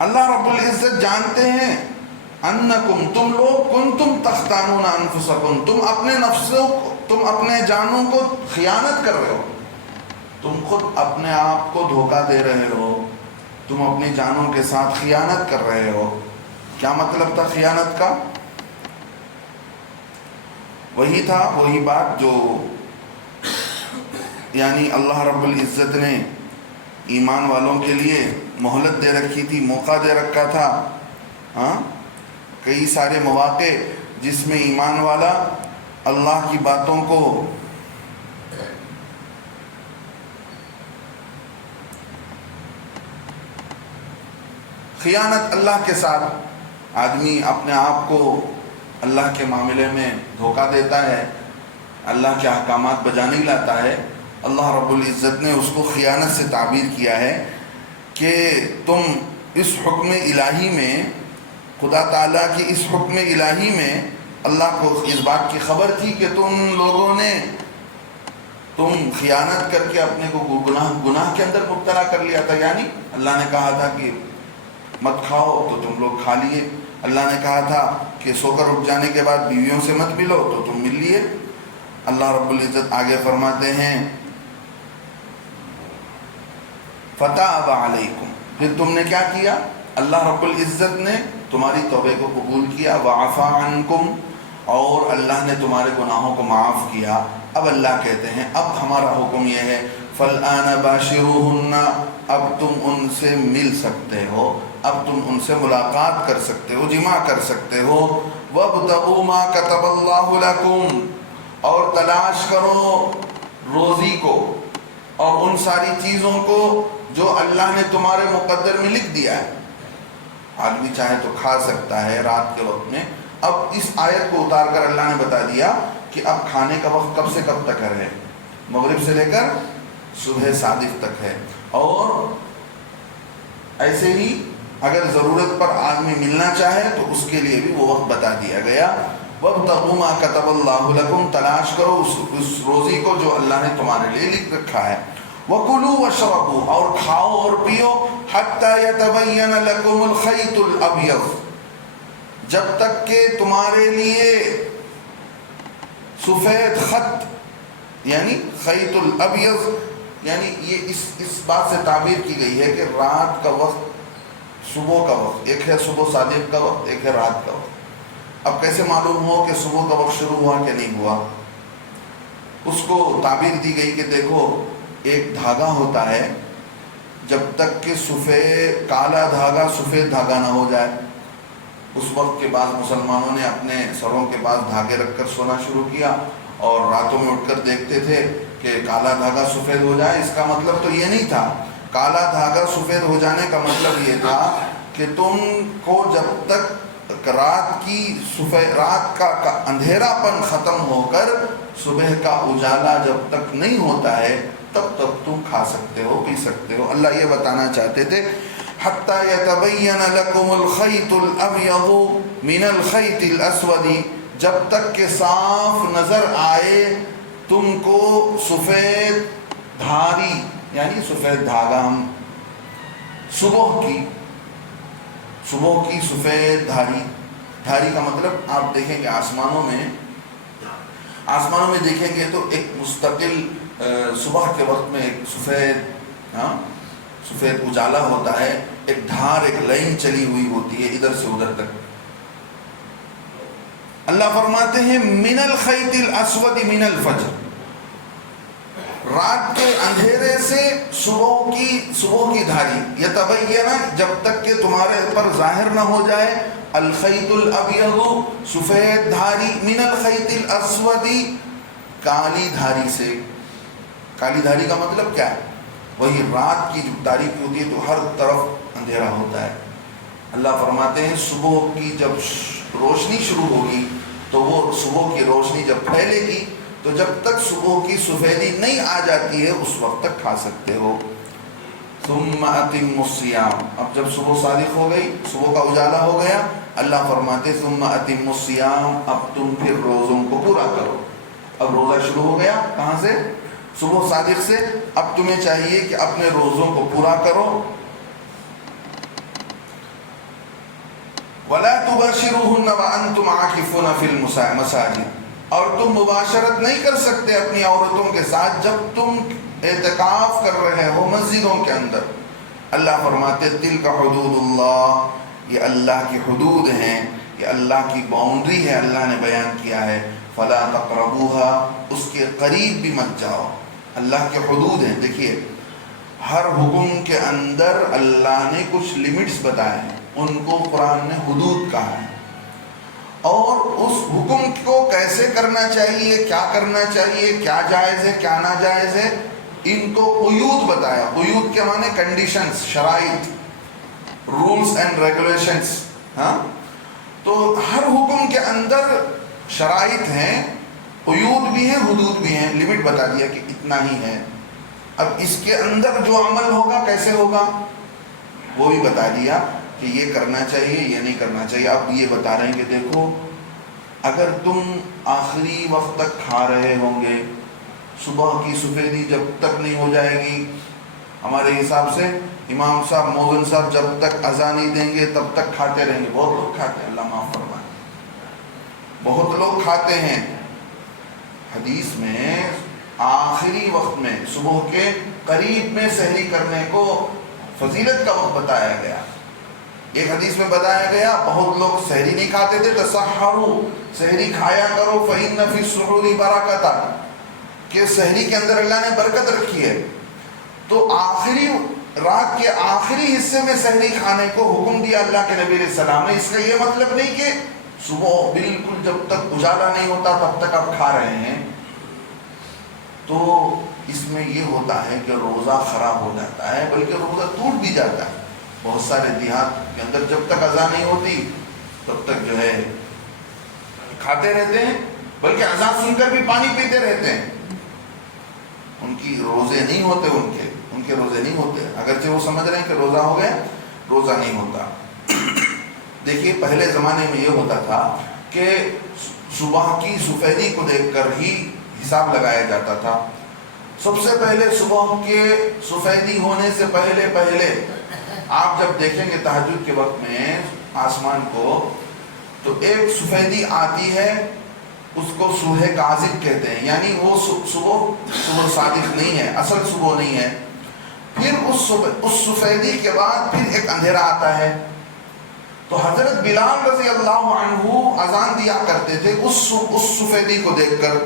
اللہ رب العزت جانتے ہیں انکم تم لوگ کنتم تختانون انفسکم تم اپنے نفسوں کو تم اپنے جانوں کو خیانت کر رہے ہو، تم خود اپنے آپ کو دھوکہ دے رہے ہو، تم اپنی جانوں کے ساتھ خیانت کر رہے ہو۔ کیا مطلب تھا خیانت کا؟ وہی تھا، وہی بات جو یعنی اللہ رب العزت نے ایمان والوں کے لیے مہلت دے رکھی تھی، موقع دے رکھا تھا، ہاں کئی سارے مواقع جس میں ایمان والا اللہ کی باتوں کو خیانت اللہ کے ساتھ آدمی اپنے آپ کو اللہ کے معاملے میں دھوکہ دیتا ہے، اللہ کے احکامات بجا نہیں لاتا ہے۔ اللہ رب العزت نے اس کو خیانت سے تعبیر کیا ہے کہ تم اس حکم الہی میں، خدا تعالیٰ کی اس حکم الہی میں اللہ کو اس بات کی خبر تھی کہ تم خیانت کر کے اپنے کو گناہ کے اندر مبتلا کر لیا تھا۔ یعنی اللہ نے کہا تھا کہ مت کھاؤ تو تم لوگ کھا لیے، اللہ نے کہا تھا کہ سو کر اٹھ جانے کے بعد بیویوں سے مت ملو تو تم مل لیے۔ اللہ رب العزت آگے فرماتے ہیں فتاب علیکم، پھر تم نے کیا کیا؟ اللہ رب العزت نے تمہاری توبے کو قبول کیا، وعفا عنکم، اور اللہ نے تمہارے گناہوں کو معاف کیا۔ اب اللہ کہتے ہیں اب ہمارا حکم یہ ہے فالآن باشروہن، اب تم ان سے مل سکتے ہو، اب تم ان سے ملاقات کر سکتے ہو، جماع کر سکتے ہو۔ وابتغوا ما کتب اللہ لکم، اور تلاش کرو روزی کو اور ان ساری چیزوں کو جو اللہ نے تمہارے مقدر میں لکھ دیا ہے۔ آدمی چاہے تو کھا سکتا ہے رات کے وقت میں۔ اب اس آیت کو اتار کر اللہ نے بتا دیا کہ اب کھانے کا وقت کب سے کب تک ہے، مغرب سے لے کر صبح صادق تک ہے، اور ایسے ہی اگر ضرورت پر آدمی ملنا چاہے تو اس کے لیے بھی وہ وقت بتا دیا گیا۔ وابتغوا ما کتب اللہ لکم، تلاش کرو اس روزی کو جو اللہ نے تمہارے لیے لکھ رکھا ہے۔ وَكُلُوا وَاشْرَبُوا، اور کھاؤ اور پیو، حَتَّى يَتَبَيَّنَ لَكُمُ الْخَيْطُ الْأَبْيَضُ، جب تک کہ تمہارے لیے سفید خط، یعنی خیط الابیض، یعنی یہ اس بات سے تعبیر کی گئی ہے کہ رات کا وقت، صبح کا وقت، ایک ہے صبح صادق کا وقت، ایک ہے رات کا وقت۔ اب کیسے معلوم ہو کہ صبح کا وقت شروع ہوا کہ نہیں ہوا؟ اس کو تعبیر دی گئی کہ دیکھو ایک دھاگا ہوتا ہے، جب تک کہ سفید کالا دھاگا سفید دھاگا نہ ہو جائے، اس وقت کے بعد مسلمانوں نے اپنے سروں کے پاس دھاگے رکھ کر سونا شروع کیا اور راتوں میں اٹھ کر دیکھتے تھے کہ کالا دھاگا سفید ہو جائے۔ اس کا مطلب تو یہ نہیں تھا، کالا دھاگا سفید ہو جانے کا مطلب یہ تھا کہ تم کو جب تک رات کا اندھیرا پن ختم ہو کر صبح کا اجالا جب تک نہیں ہوتا ہے تب تک تم کھا سکتے ہو، پی سکتے ہو۔ اللہ یہ بتانا چاہتے تھے حَتَّى يَتَبَيَّنَ لَكُمُ الْخَيْطُ الْأَبْيَضُ مِنَ الْخَيْطِ الْأَسْوَدِ، جب تک کہ صاف نظر آئے تم کو سفید دھاری، یعنی سفید دھاگا، ہم صبح کی سفید دھاری کا مطلب آپ دیکھیں گے آسمانوں میں دیکھیں گے تو ایک مستقل صبح کے وقت میں ایک سفید اجالا ہوتا ہے، ایک دھار، ایک لائن چلی ہوئی ہوتی ہے ادھر سے ادھر تک۔ اللہ فرماتے ہیں من الخیط الاسود من الفجر، رات کے اندھیرے سے صبح کی دھاری، یتبین، جب تک کہ تمہارے پر ظاہر نہ ہو جائے، الخیط الابیض، سفید دھاری، من الخیط الاسود، کالی دھاری سے۔ کالی دھاری کا مطلب کیا ہے؟ وہی رات کی جو تاریکی ہوتی ہے تو ہر طرف اندھیرا ہوتا ہے۔ اللہ فرماتے ہیں صبح کی جب روشنی شروع ہوگی تو وہ صبح کی روشنی جب پھیلے گی تو جب تک صبح کی سفیدی نہیں آ جاتی ہے اس وقت تک کھا سکتے ہو۔ ثم اتم الصیام، اب جب صبح صادق ہو گئی، صبح کا اجالا ہو گیا، اللہ فرماتے ثم اتم الصیام، اب تم پھر روزوں کو پورا کرو۔ اب روزہ شروع ہو گیا، کہاں سے؟ صبح صادق سے۔ اب تمہیں چاہیے کہ اپنے روزوں کو پورا کرو۔ تباشروهن وانتم عاکفون فی المساجد، اور تم مباشرت نہیں کر سکتے اپنی عورتوں کے ساتھ جب تم اعتکاف کر رہے ہو مسجدوں کے اندر۔ اللہ فرماتے تلک حدود اللہ، یہ اللہ کی حدود ہیں، یہ اللہ کی باؤنڈری ہے، اللہ نے بیان کیا ہے۔ فلا تقربوها، اس کے قریب بھی مت جاؤ۔ اللہ کے حدود ہیں۔ دیکھیے ہر حکم کے اندر اللہ نے کچھ لمٹس بتائے ہیں، ان کو قرآن نے حدود کہا ہے، اور اس حکم کو کیسے کرنا چاہیے، کیا کرنا چاہیے، کیا جائز ہے کیا ناجائز ہے، ان کو قیود بتایا۔ قیود کے معنی کنڈیشنز، شرائط، رولز اینڈ ریگولیشنز۔ ہاں، تو ہر حکم کے اندر شرائط ہیں، قیود بھی ہیں، حدود بھی ہیں، لمٹ بتا دیا کہ اتنا ہی ہے۔ اب اس کے اندر جو عمل ہوگا کیسے ہوگا وہ بھی بتا دیا کہ یہ کرنا چاہیے یہ نہیں کرنا چاہیے۔ اب یہ بتا رہے ہیں کہ دیکھو اگر تم آخری وقت تک کھا رہے ہوں گے، صبح کی سفیدی جب تک نہیں ہو جائے گی، ہمارے حساب سے امام صاحب مؤذن صاحب جب تک اذان نہیں دیں گے تب تک کھاتے رہیں گے۔ بہت لوگ کھاتے ہیں، اللہ معاف فرمائے، بہت لوگ کھاتے ہیں۔ حدیث میں آخری وقت میں صبح کے قریب میں سحری کرنے کو فضیلت کا وقت بتایا گیا۔ ایک حدیث میں بتایا گیا بہت لوگ سحری نہیں کھاتے تھے، تسحروا، سحری کھایا کرو، فإن فی السحور برکۃ، کہ سحری کے اندر اللہ نے برکت رکھی ہے۔ تو آخری رات کے آخری حصے میں سحری کھانے کو حکم دیا اللہ کے نبی علیہ السلام نے۔ اس کا یہ مطلب نہیں کہ صبح بالکل جب تک اجالا نہیں ہوتا تب تک آپ کھا رہے ہیں، تو اس میں یہ ہوتا ہے کہ روزہ خراب ہو جاتا ہے، بلکہ روزہ ٹوٹ بھی جاتا ہے۔ بہت سارے دیہات کے اندر جب تک اذان نہیں ہوتی تب تک جو ہے کھاتے رہتے ہیں، بلکہ اذان سن کر بھی پانی پیتے رہتے ہیں۔ ان کی روزے نہیں ہوتے، ان کے روزے نہیں ہوتے، اگرچہ وہ سمجھ رہے ہیں کہ روزہ ہو گیا، روزہ نہیں ہوتا۔ دیکھیے پہلے زمانے میں یہ ہوتا تھا کہ صبح کی سفیدی کو دیکھ کر ہی حساب لگایا جاتا تھا۔ سب سے پہلے صبح کے سفیدی ہونے سے پہلے آپ جب دیکھیں گے تہجد کے وقت میں آسمان کو، تو ایک سفیدی آتی ہے، اس کو صبح کاذب کہتے ہیں، یعنی وہ صبح صادق نہیں ہے، اصل صبح نہیں ہے۔ پھر اس سفیدی کے بعد پھر ایک اندھیرا آتا ہے۔ تو حضرت بلال رضی اللہ عنہ اذان دیا کرتے تھے اس سفیدی کو دیکھ کر۔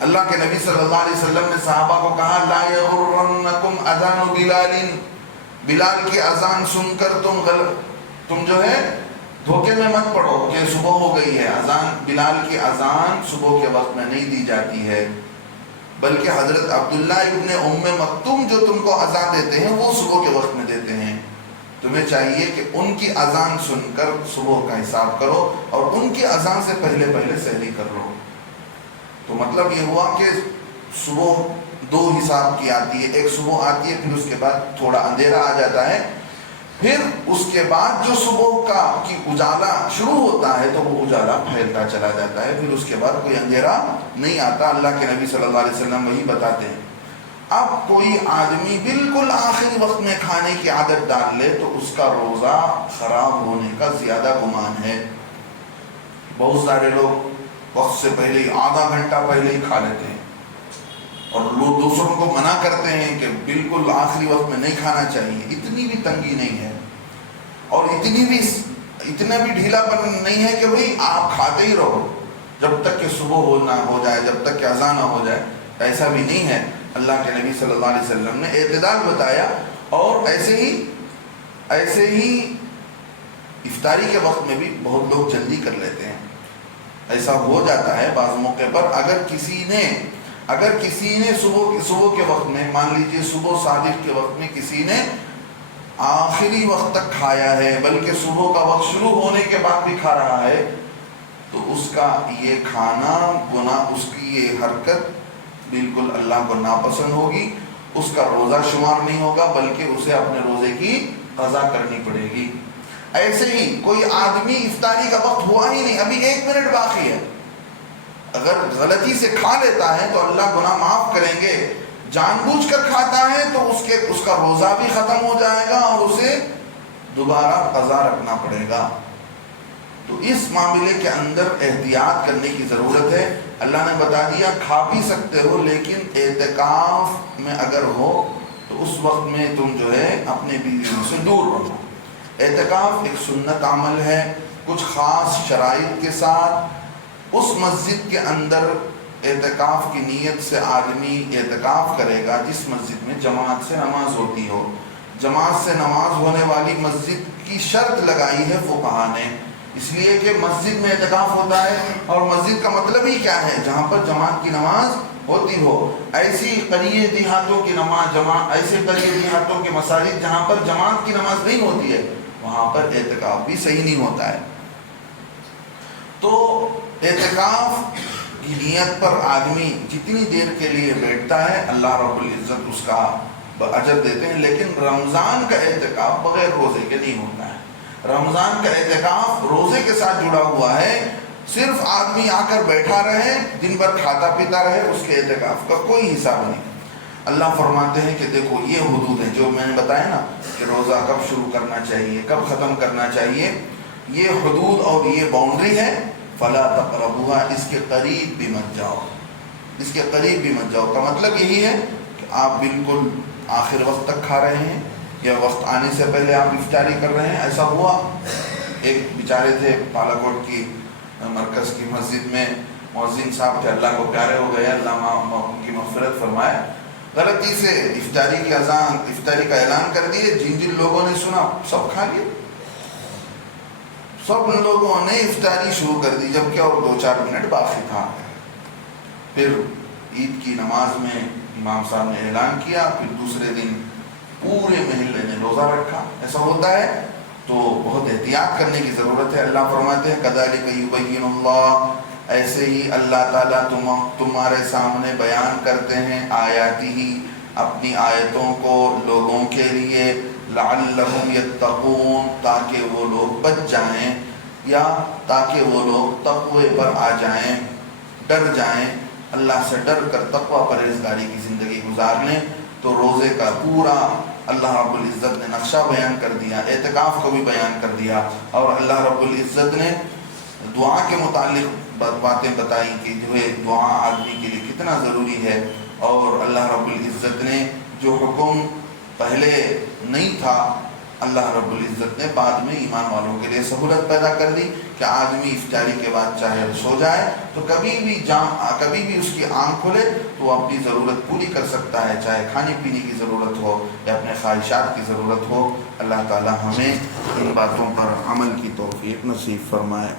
اللہ کے نبی صلی اللہ علیہ وسلم نے صحابہ کو کہا لا یغرنکم اذان بلال، بلال کی اذان سن کر تم جو ہے دھوکے میں مت پڑو کہ صبح ہو گئی ہے۔ اذان، بلال کی اذان صبح کے وقت میں نہیں دی جاتی ہے، بلکہ حضرت عبداللہ ابن ام مکتوم جو تم کو اذان دیتے ہیں وہ صبح کے وقت میں دیتے ہیں۔ تمہیں چاہیے کہ ان کی اذان سن کر صبح کا حساب کرو اور ان کی اذان سے پہلے سحری کر لو۔ تو مطلب یہ ہوا کہ صبح دو حساب کی آتی ہے، ایک صبح آتی ہے، پھر اس کے بعد تھوڑا اندھیرا آ جاتا ہے، پھر اس کے بعد جو صبح کی اجالا شروع ہوتا ہے تو وہ اجالا پھیلتا چلا جاتا ہے، پھر اس کے بعد کوئی اندھیرا نہیں آتا۔ اللہ کے نبی صلی اللہ علیہ وسلم وہی بتاتے ہیں۔ اب کوئی آدمی بالکل آخری وقت میں کھانے کی عادت ڈال لے تو اس کا روزہ خراب ہونے کا زیادہ گمان ہے۔ بہت سارے لوگ وقت سے پہلے ہی، آدھا گھنٹہ پہلے ہی کھا لیتے ہیں، اور لوگ دوسروں کو منع کرتے ہیں کہ بالکل آخری وقت میں نہیں کھانا چاہیے۔ اتنی بھی تنگی نہیں ہے، اور اتنا بھی ڈھیلا پن نہیں ہے کہ بھئی آپ کھاتے ہی رہو جب تک کہ صبح ہو جائے، جب تک کہ اذان نہ ہو جائے۔ ایسا بھی نہیں ہے۔ اللہ کے نبی صلی اللہ علیہ وسلم نے اعتدال بتایا، اور ایسے ہی افطاری کے وقت میں بھی بہت لوگ جلدی کر لیتے ہیں۔ ایسا ہو جاتا ہے بعض موقع پر، اگر کسی نے صبح کے وقت میں، مان لیجئے صبح صادق کے وقت میں کسی نے آخری وقت تک کھایا ہے، بلکہ صبح کا وقت شروع ہونے کے بعد بھی کھا رہا ہے، تو اس کا یہ کھانا گناہ، اس کی یہ حرکت بالکل اللہ کو ناپسند ہوگی، اس کا روزہ شمار نہیں ہوگا، بلکہ اسے اپنے روزے کی قضا کرنی پڑے گی۔ ایسے ہی کوئی آدمی افطاری کا وقت ہوا ہی نہیں، ابھی 1 منٹ باقی ہے، اگر غلطی سے کھا لیتا ہے تو اللہ گناہ معاف کریں گے۔ جان بوجھ کر کھاتا ہے تو اس کا روزہ بھی ختم ہو جائے گا اور اسے دوبارہ قضا رکھنا پڑے گا۔ تو اس معاملے کے اندر احتیاط کرنے کی ضرورت ہے۔ اللہ نے بتا دیا کھا پی سکتے ہو، لیکن اعتکاف میں اگر ہو تو اس وقت میں تم جو ہے اپنے بیویوں سے دور رہو۔ اعتکاف ایک سنت عمل ہے، کچھ خاص شرائط کے ساتھ۔ اس مسجد کے اندر اعتکاف کی نیت سے آدمی اعتکاف کرے گا جس مسجد میں جماعت سے نماز ہوتی ہو۔ جماعت سے نماز ہونے والی مسجد کی شرط لگائی ہے فقہا نے، اس لیے کہ مسجد میں اعتکاف ہوتا ہے، اور مسجد کا مطلب ہی کیا ہے؟ جہاں پر جماعت کی نماز ہوتی ہو۔ ایسی قریے دیہاتوں کی نماز ایسے قریے دیہاتوں کے مساجد جہاں پر جماعت کی نماز نہیں ہوتی ہے، وہاں پر اعتکاف بھی صحیح نہیں ہوتا ہے۔ تو اعتکاف کی نیت پر آدمی جتنی دیر کے لیے بیٹھتا ہے اللہ رب العزت اس کا اجر دیتے ہیں، لیکن رمضان کا اعتکاف بغیر روزے کے نہیں ہوتا ہے۔ رمضان کا اعتکاف روزے کے ساتھ جڑا ہوا ہے، صرف آدمی آ کر بیٹھا رہے، دن بھر کھاتا پیتا رہے، اس کے اعتکاف کا کوئی حساب نہیں۔ اللہ فرماتے ہیں کہ دیکھو یہ حدود ہیں جو میں نے بتایا نا کہ روزہ کب شروع کرنا چاہیے، کب ختم کرنا چاہیے، یہ حدود اور یہ باؤنڈری ہے۔ فلا تقربوها، اس کے قریب بھی مت جاؤ، اس کے قریب بھی مت جاؤ کا مطلب یہی ہے کہ آپ بالکل آخر وقت تک کھا رہے ہیں یا وقت آنے سے پہلے آپ افطاری کر رہے ہیں۔ ایسا ہوا، ایک بیچارے تھے بالاکوٹ کی مرکز کی مسجد میں، مؤذن صاحب تھے، اللہ کو پیارے ہو گئے، اللہ ان کی مغفرت فرمائے، غلطی سے افطاری کا اعلان کر دیے۔ جن جن لوگوں نے سنا سب کھا لیے، سب لوگوں نے افطاری شروع کر دی، جبکہ اور 2-4 منٹ باقی تھا۔ پھر عید کی نماز میں امام صاحب نے اعلان کیا، پھر دوسرے دن پورے محلے نے روزہ رکھا۔ ایسا ہوتا ہے تو بہت احتیاط کرنے کی ضرورت ہے۔ اللہ فرماتے ہیں کذالک یبین اللہ، ایسے ہی اللہ تعالیٰ تمہارے سامنے بیان کرتے ہیں آیاتی ہی، اپنی آیتوں کو لوگوں کے لیے، لعلہم یتقون، تاکہ وہ لوگ بچ جائیں یا تاکہ وہ لوگ تقوی پر آ جائیں، ڈر جائیں، اللہ سے ڈر کر تقوی پرہیزگاری کی زندگی گزار لیں۔ تو روزے کا پورا اللہ رب العزت نے نقشہ بیان کر دیا، اعتکاف کو بھی بیان کر دیا، اور اللہ رب العزت نے دعا کے متعلق باتیں بتائی کہ جو ہے دعا آدمی کے لیے کتنا ضروری ہے، اور اللہ رب العزت نے جو حکم پہلے نہیں تھا اللہ رب العزت نے بعد میں ایمان والوں کے لیے سہولت پیدا کر دی کہ آدمی افطاری کے بعد چاہے سو جائے تو کبھی بھی اس کی آنکھ کھلے تو وہ اپنی ضرورت پوری کر سکتا ہے، چاہے کھانے پینے کی ضرورت ہو یا اپنے خواہشات کی ضرورت ہو۔ اللہ تعالی ہمیں ان باتوں پر عمل کی توفیق نصیب فرمائے۔